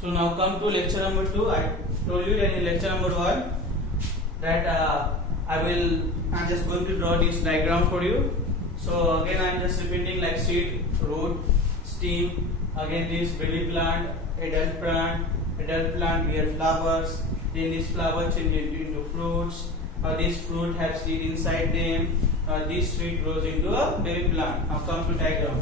So now come to lecture number 2. I told you that in lecture number 1 that I'm just going to draw this diagram for you. So again I'm just repeating like seed, root, stem, again this baby plant, adult plant here flowers, then this flower changes into fruits, this fruit has seed inside them, this seed grows into a baby plant. Now come to diagram.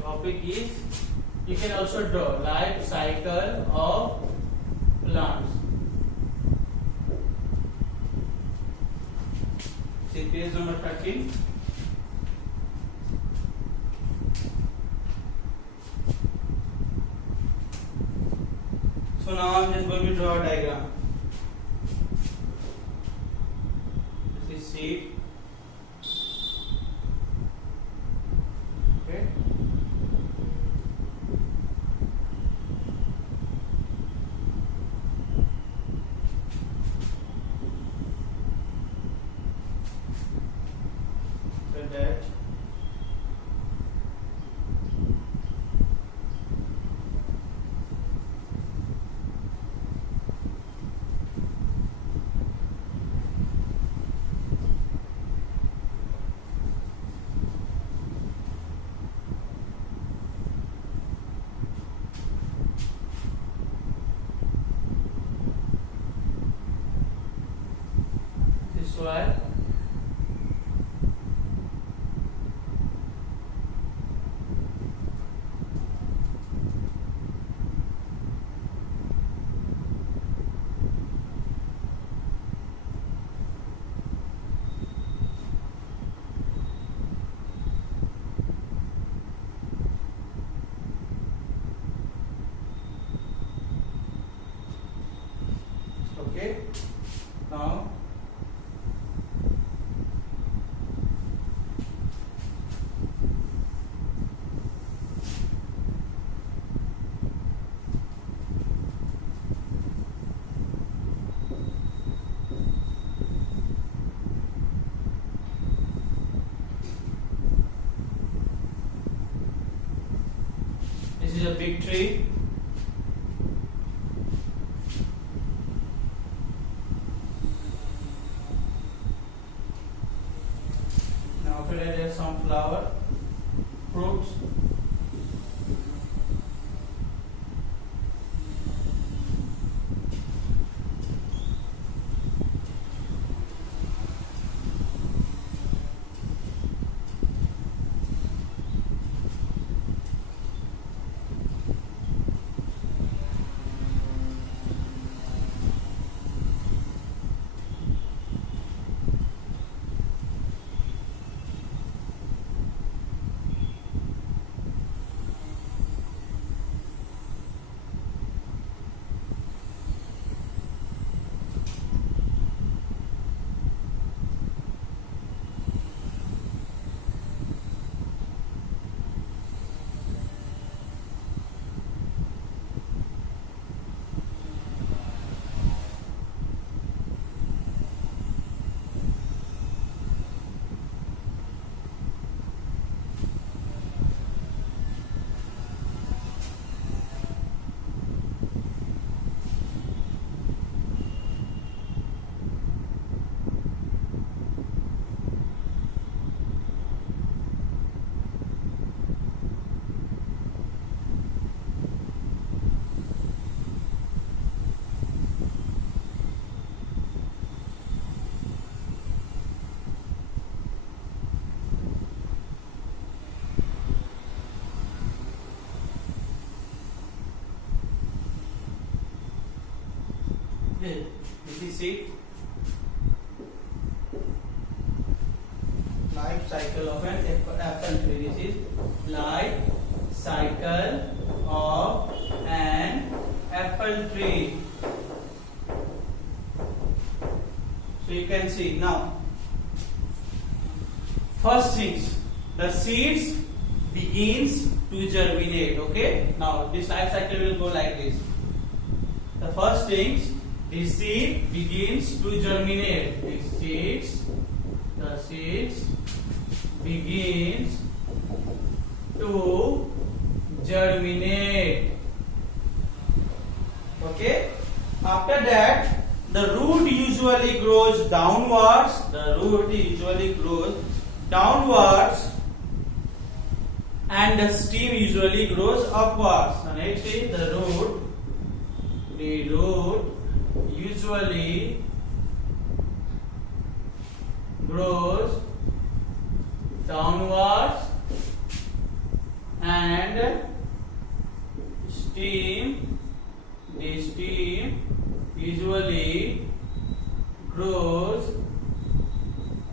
Topic is, you can also draw life cycle of plants. See page number 13. So now I'm just going to draw a diagram. This is seed. Okay. That this why okay. Now this is a big tree. Now after that there is some flower, fruits. This is it. Life cycle of an apple tree. This is life cycle of an apple tree. So you can see now. First things, the seeds begins to germinate. Okay. Now this life cycle will go like this. The first things, the seed begins to germinate. The seeds begins to germinate. Okay. After that, the root usually grows downwards. And the stem usually grows upwards. So next is the root. The root usually grows downwards and the stem usually grows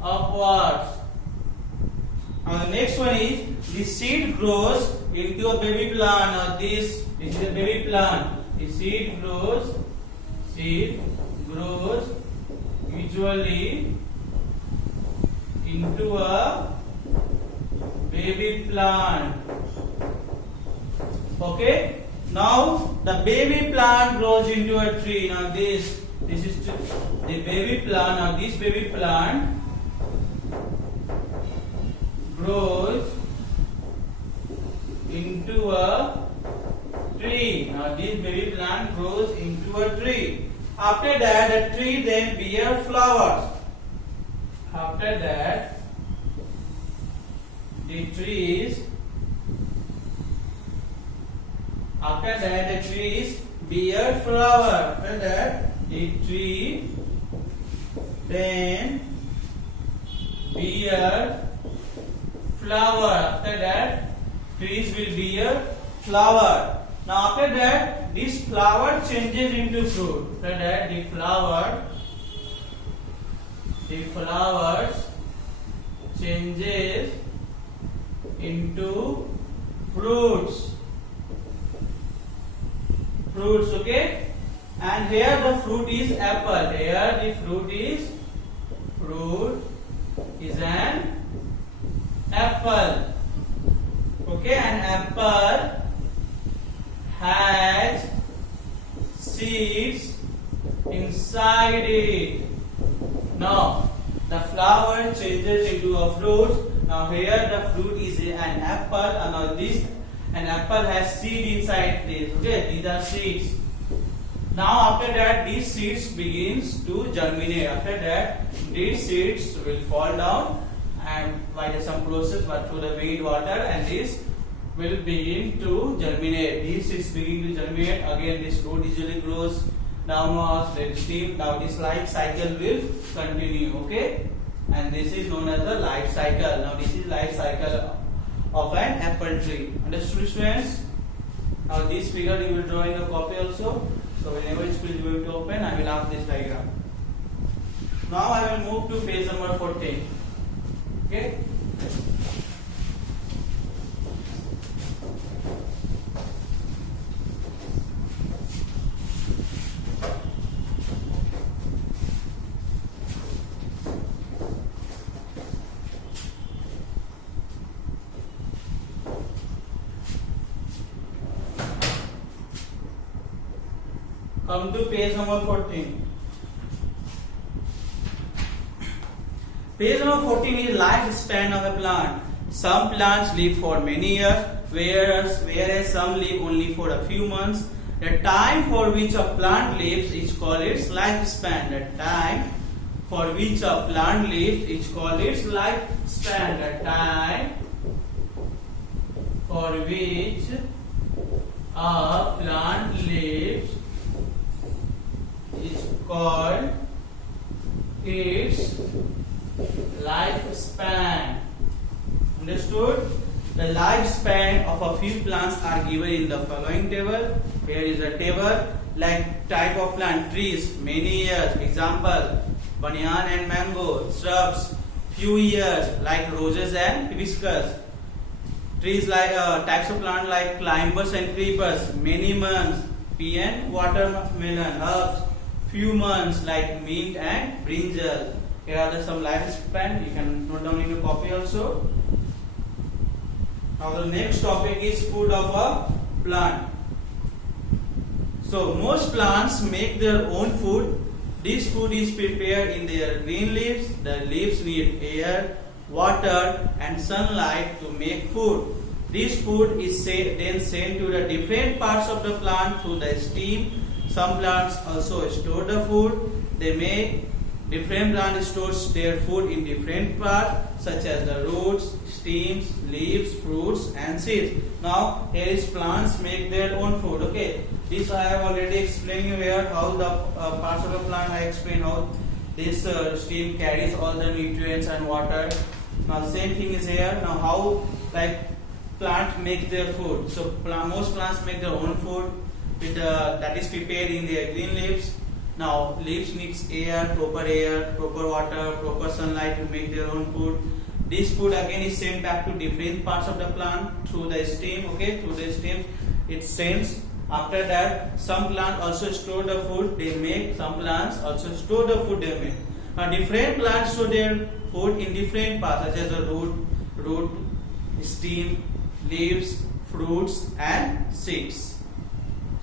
upwards. Now the next one is the seed grows into a baby plant. Now this is a baby plant. The seed grows usually into a baby plant. Okay. Now the baby plant grows into a tree. Now this is the baby plant. Now this baby plant grows into a tree. Now this baby plant grows into a tree. After that, the tree then bears flowers. After that, the trees bear flower. After that, the tree then bear flower. After that, trees will bear flower. Now after that, this flower changes into fruit. After that, the flowers changes into fruits. Okay. And here the fruit is apple. Here the fruit is an apple. Okay, an apple has seeds inside it. Now the flower changes into a fruit. Now here the fruit is an apple, and now this an apple has seed inside this. Okay, these are seeds. Now after that, these seeds begins to germinate. After that, these seeds will fall down and by some process, but through the wind, water, and this will begin to germinate. These seeds begin to germinate. Again, this root usually grows downwards, then stem. Now this life cycle will continue. Okay, and this is known as the life cycle. Now this is life cycle of an apple tree. Understood, students? Now this figure you will draw in the copy also. So whenever school is going to open, I will have this diagram. Now I will move to page number 14. Okay. Come to page number 14. Page number 14 is lifespan of a plant. Some plants live for many years, whereas some live only for a few months. The time for which a plant lives is called its lifespan. The time for which a plant lives is called its lifespan. The time for which a plant lives is called its lifespan. Understood? The lifespan of a few plants are given in the following table. Here is a table like type of plant: trees, many years. Example: banyan and mango. Shrubs, few years, like roses and hibiscus. Trees like types of plant like climbers and creepers, many months. Pea and watermelon. Herbs, few months like mint and brinjal. Here are some lifespan. You can note down in your copy also. Now the next topic is food of a plant. So most plants make their own food. This food is prepared in their green leaves. The leaves need air, water and sunlight to make food. This food is then sent to the different parts of the plant through the stem. Some plants also store the food. Different plants store their food in different parts such as the roots, stems, leaves, fruits and seeds. Now here is plants make their own food. Okay, this I have already explained you here how the parts of the plant I explained how this stem carries all the nutrients and water. Now same thing is here. Now how like plant make their food. So most plants make their own food with that is prepared in their green leaves. Now leaves needs air, proper water, proper sunlight to make their own food. This food again is sent back to different parts of the plant through the stem. Okay, through the stem it sends. After that, some plants also store the food they make. Some plants also store the food they make. Now different plants store their food in different parts such as the root, stem, leaves, fruits and seeds.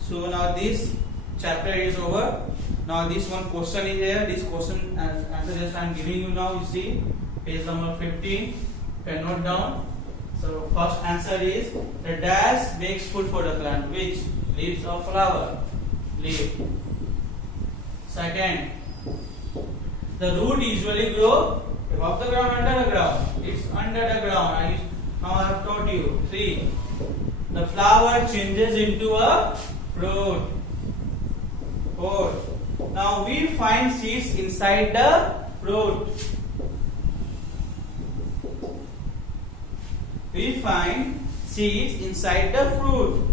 So now this chapter is over. Now this one question is here. This question answer just I am giving you now. You see page number 15. You can note down. So first answer is the dash makes food for the plant. Which? Leaves of flower. Leaf. Second, the root usually grow above the ground, under the ground. It's under the ground. Now I have taught you. 3. The flower changes into a fruit. 4. Now we find seeds inside the fruit. We find seeds inside the fruit.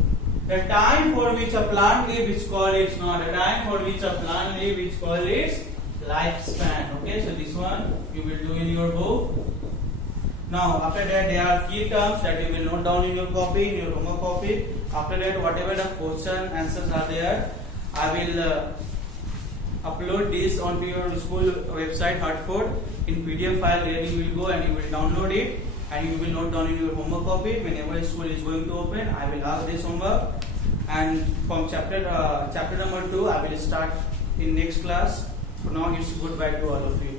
The time for which a plant lives is called its not. The time for which a plant lives is called its lifespan. Okay, so this one you will do in your book. Now after that there are key terms that you will note down in your copy, in your homework copy. After that whatever the question answers are there, I will upload this onto your school website Hartford in PDF file where you will go and you will download it and you will note down in your homework copy. Whenever school is going to open, I will ask this homework, and from chapter number 2 I will start in next class. For now it's goodbye to all of you.